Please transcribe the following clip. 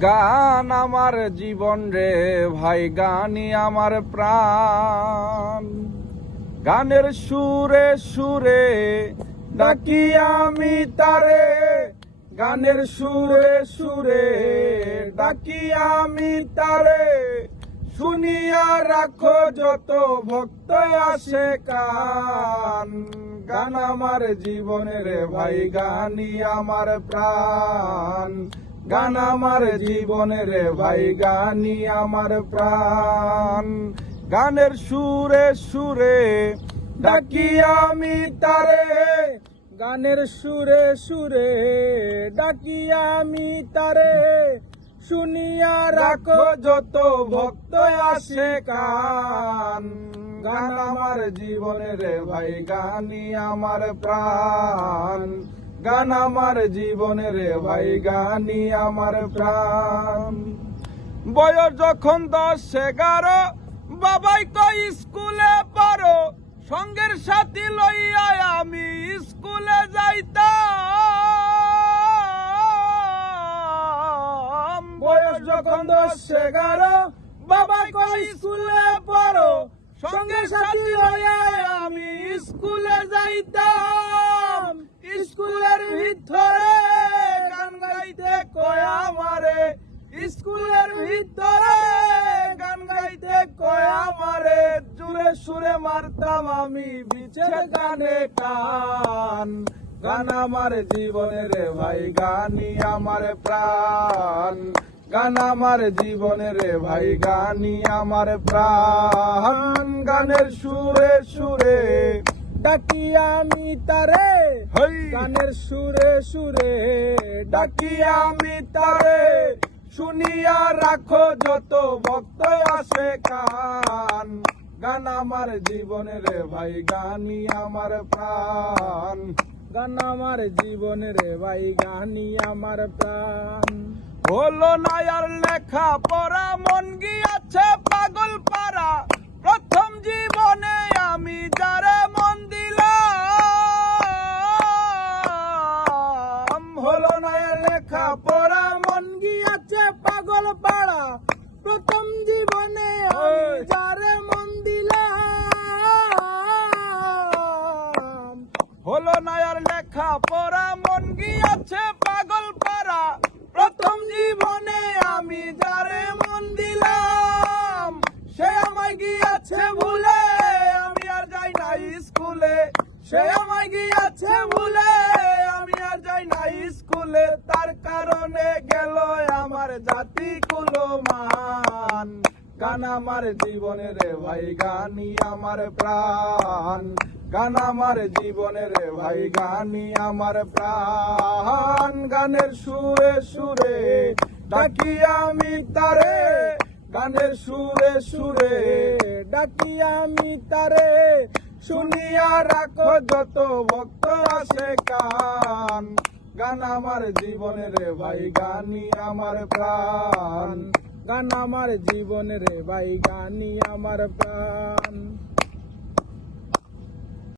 গান আমার জীবন রে ভাই, গানই আমার প্রাণ। গানের সুরে সুরে ডাকি আমি তারে, গানের সুরে সুরে ডাকি আমি তারে। শুনিয়া রাখো যত ভক্ত আসে কান। গান আমার জীবনের ভাই, গানই আমার প্রাণ। গান আমার জীবনের ভাই, গানই আমার প্রাণ। গানের সুরে সুরে ডাকি আমি তারে, গানের সুরে সুরে ডাকি আমি তারে। শুনিয়া রাখো যত ভক্ত আসে কান। গান আমার জীবনের ভাই, গানই আমার প্রাণ। গান আমার জীবনের ভাই, গানই আমার প্রাণ। বয়স যখন 10-11, বাবাই কই স্কুলে পড়ো, সঙ্গের সাথী লইয়া আমি স্কুলে যাইতাম। বয়স যখন 10-11, বাবাই কই স্কুলে পড়ো, সঙ্গের সাথী লইয়া আমি স্কুলে যাইতাম। স্কুলের ভিতরে গান গাইতে কয় আমারে, স্কুলের ভিতরে গান গাইতে কয় আমারে। জুড়ে সুরে মারতাম আমি বিচের গানে টান। গান আমার জীবনের ভাই, গানই আমার প্রাণ। গান আমার জীবনের ভাই, গানই আমার প্রাণ। গানের সুরে সুরে ডাকি আমি তারে, গানের সুরে সুরে ডাকি আমি তারে। শুনিয়া রাখো যত ভক্ত আসে কান। গান আমার জীবনের ভাই, গানই আমার প্রাণ। গান আমার জীবনের ভাই, গানই আমার প্রাণ। হলো না আর লেখা পড়া, মন গিয়াছে পাগল পারা। প্রথম জীবনে আমি যারে মন দিলাম। হলো না আর লেখা পড়া, মন গিয়াছে পাগল পাড়া। প্রথম জীবনে আমি যারে মন দিলাম। হলো না আর লেখা পড়া, মন গিয়াছে পাগল পাড়া। প্রথম জীবনে আমি যারে মন দিলাম। সে আমায় গিয়াছে ভুলে, আমি আর যাই না স্কুলে। সে আমায় গিয়াছে ভুলে, আমি আর যাই না স্কুলে। তার কারণে গেল আমার জাতি কুলমান। গান আমার জীবনের ভাই, গানই আমার প্রাণ। গান আমার জীবনের ভাই, গানই আমার প্রাণ। গানের সুরে সুরে ডাকি আমি তারে, গানের সুরে সুরে ডাকি আমি তারে। শুনিয়া রাখো যত ভক্ত আসে কান। গান আমার জীবনের ভাই, গানই আমার প্রাণ। গান আমার জীবনের ভাই, গানই আমার প্রাণ।